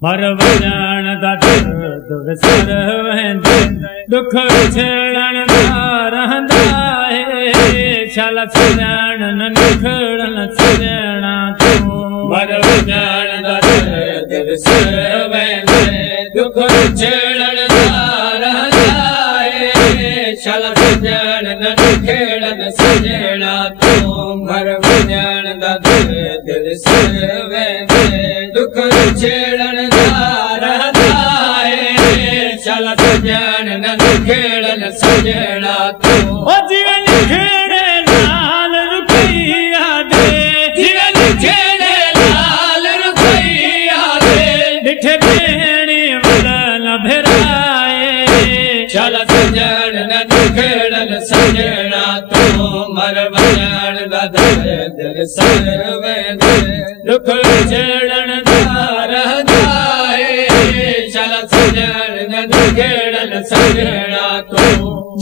मर वञण दा दर्द विसर वेंदे दुख छेड़ण दा रहंदा है छल सुञाण न निखड़न सुञाणा तूं मर वञण दा दर्द विसर वेंदे दुख छेड़ण दा रहंदा है छल सुञाण न निखड़न सुञाणा तूं मर वञण दा दर्द विसर वेंदे दुख छेड़ण चल सजन न निखड़न सजड़ा तू ओ जीवन खेड़े लाल रुपया दे जीवन खेड़े लाल रुपया दे डिठे भेणी वलन भेराए चल सजन न निखड़न सजड़ा तू मर वञण दा दर्द सर वेंदे दुख छेड़ण दा रहंदा चल सजन न निखड़न सजड़ा तू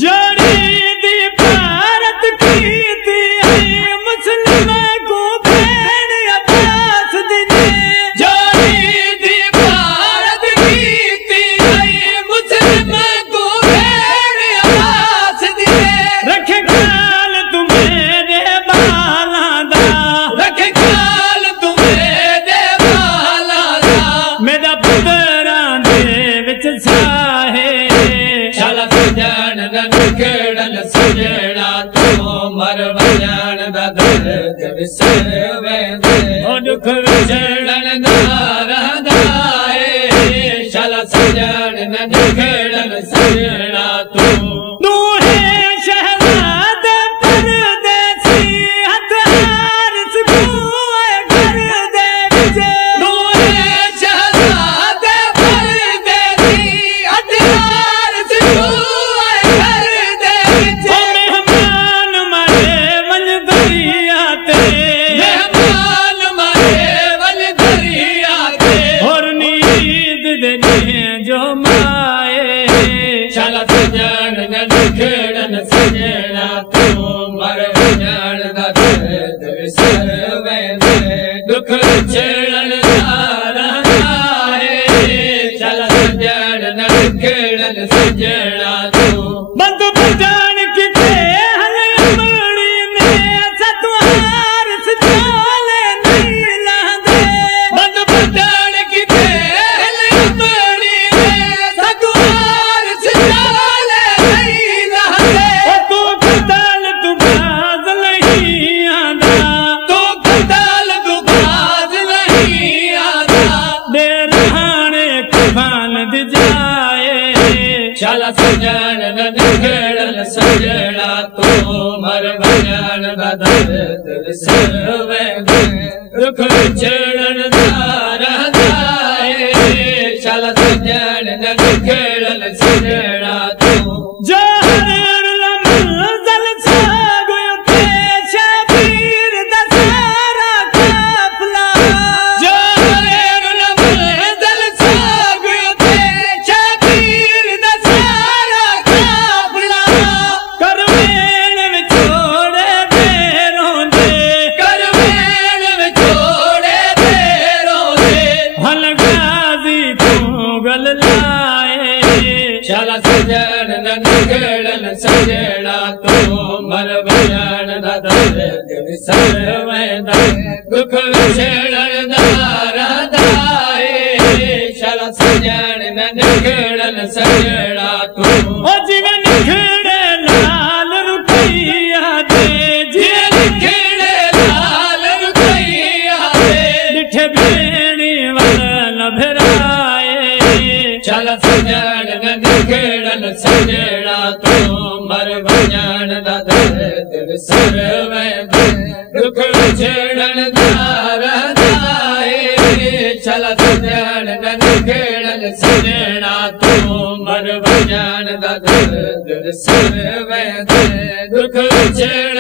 जोड़ी दी भारत कीती है मुस्लिम को भेण अब्बास दिने जोड़ी दी भारत कीती है मुस्लिम को भेण अब्बास दिने रखे ख्याल तुम्हें बाला दा रखे ख्याल तुम्हें बाला दा मेरा चल सजन न निखड़न सजड़ा तू मर वञण दा दर्द विसर वेंदे दुख छेड़ण दा रहंदा है चल सजन न निखड़न सजड़ा तू तू है शहजाद परदेसी हथियार सिखुए घर दे विच तू है शहजाद परदेसी हथियार सिखुए घर दे विच मेहमान मारे वल दरिया ते मेहमान मारे वल दरिया ते और नींद देने जो माए चल सजन न निखड़न सजड़ा तू मर वञण दा दर्द विसर वेंदे दुख छेड़ण दा रहंदा है चल सजन न निखड़न सजड़ा तू बंद बजान किथे हले अमड़ी ने सतवार सचाले नहीं लहंदे बंद बजान किथे हले अमड़ी ने सतवार सचाले नहीं लहंदे तू कतल तू बाज नहीं आंदा तू कतल तू बाज नहीं आंदा दे रहाने तूफान दी जाए चल सजन न निखड़न सजड़ा तू मर वञण दा दर्द विसर वेंदे दुख छेड़ण दा रहंदा है चल सजन न निखड़न सजड़ा तू जोहर मंज़िल साॻियो थे शबीर दा सारा काफ़िला जोहर मंज़िल साॻियो थे शबीर दा सारा काफ़िला करवेल विछोड़े बेरों दे करवेल विछोड़े बेरों दे हल गाज़ी तूं गल लाए चल सजन न निखड़न सजड़ा तू मर वञण दा दर्द विसर वेंदे दुख छेड़ण दा रहंदा है चल सजन न निखड़न सजड़ा तू ओ जीवन निखड़े लाल रुपया दे जीवन निखड़े लाल रुपया दे डिठे भेणी वलन भेराए चल सजन न निखड़न सजड़ा तू मर वञण दा दर्द विसर वेंदे दुख छेड़ण दा रहंदा है चल सजन न निखड़न सजड़ा तू मर वञण दा दर्द विसर वेंदे दुख छेड़ण